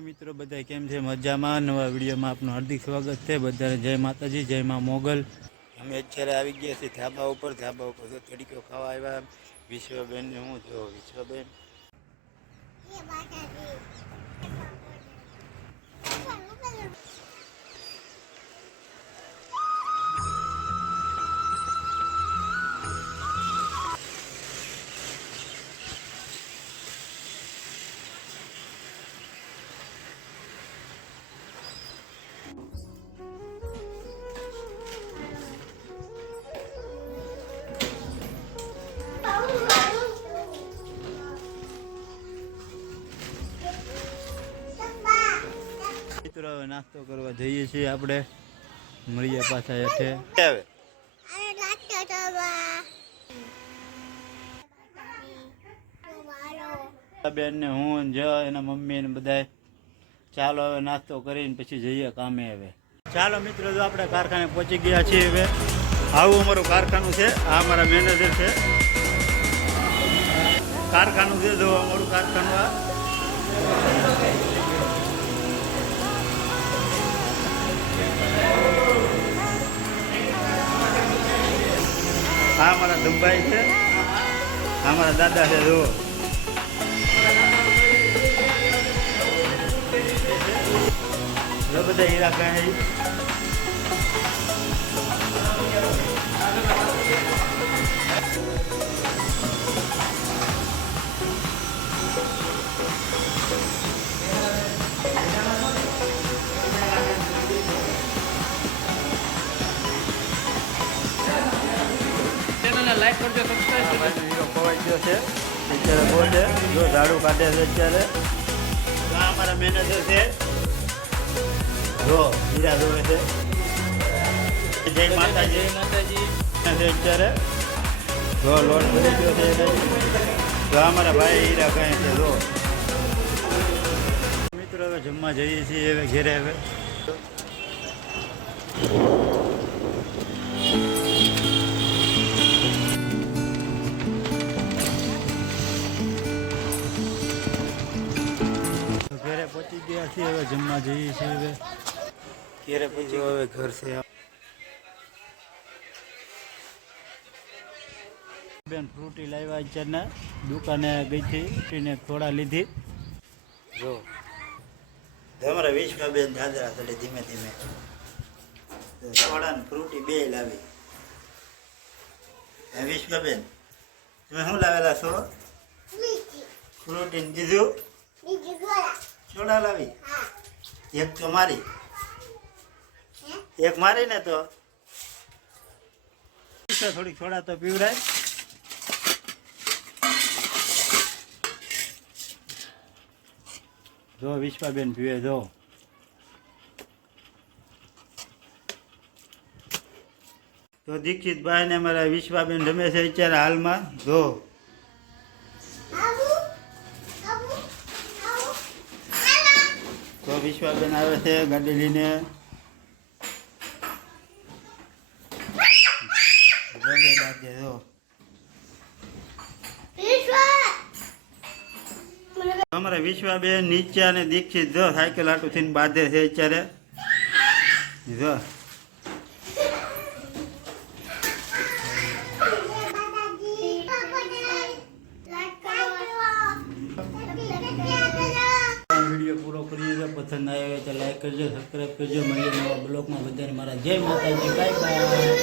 મિત્રો બધા કેમ છે? મજામાં? નવા વિડીયોમાં આપનું હાર્દિક સ્વાગત છે. બધાને જય માતાજી, જય માં મોગલ. અમે અત્યારે આવી ગયા છીએ ધાબા ઉપર તો તડીકો ખાવા આવ્યા. વિશ્વબેન ને હું જો વિશ્વબેન મિત્રો હવે નાસ્તો કરવા જઈએ છીએ આપણે. મળીએ પાછા હેઠે. બેન ને હું જ એના મમ્મી ને બધા ચાલો હવે નાસ્તો કરીને પછી જઈએ કામે. હવે ચાલો મિત્રો, જો આપણે કારખાને પહોંચી ગયા છીએ. હવે આવું અમારું કારખાનું છે. આ અમારા મેનેજર છે. કારખાનું છે, જો અમારું કારખાનું. આ અમારા દુંબાઈ છે. આ અમારા દાદા છે. જુઓ બધા હીરા કાંઈ લાઈક કરજો, સબસ્ક્રાઇબ કરજો. હીરો ખોવાઈ ગયો છે અત્યારે. બોલે જો ઝાડુ કાઢે છે અત્યારે. આ અમારા મેનેજર છે. જો હીરા જોવે છે. જય માતાજી, જય માતાજી. અત્યારે જો લોટ ભરી ગયો છે. જો અમારા ભાઈ હીરા કાંઈ છે. જો મિત્રો હવે જમવા જઈએ છીએ. હવે ઘેરે હવે પહોંચી ગયા છીએ. હવે જમવા જઈએ છીએ. હવે ઘેરે પહોંચી હવે ઘર છે. બેન ફ્રૂટી લાવ્યા અત્યારના દુકાને ગઈ હતી ને થોડા લીધી. જો અમારા વિશ્વાબેન દાદરા ચડે ધીમે ધીમે થોડા ને ફ્રૂટી બે લાવી. વિશ્વાબેન તમે શું લાવેલા છો? ફ્રૂટી બીજું સોડા લાવી. એક તો મારી, એક મારી ને તો થોડીક સોડા તો પીવડાય. જો વિશ્વાબેન પીવે. જો તો દીક્ષિતભાઈ ને અમારા વિશ્વાબેન રમે છે અત્યારે હાલમાં. જો તો વિશ્વાબેન આવે છે ગાડી લઈને. અમારા વિશ્વાબેન નીચે અને દીક્ષિત જો સાયકલ આટું થઈને બાંધે છે અત્યારે. જો વિડીયો પૂરો કરીએ. પસંદ આવ્યો તો લાઈક કરજો, સબસ્ક્રાઈબ કરજો. મળીએ નવા બ્લોગમાં. બધાને મારા જય માતાજી. Bye bye.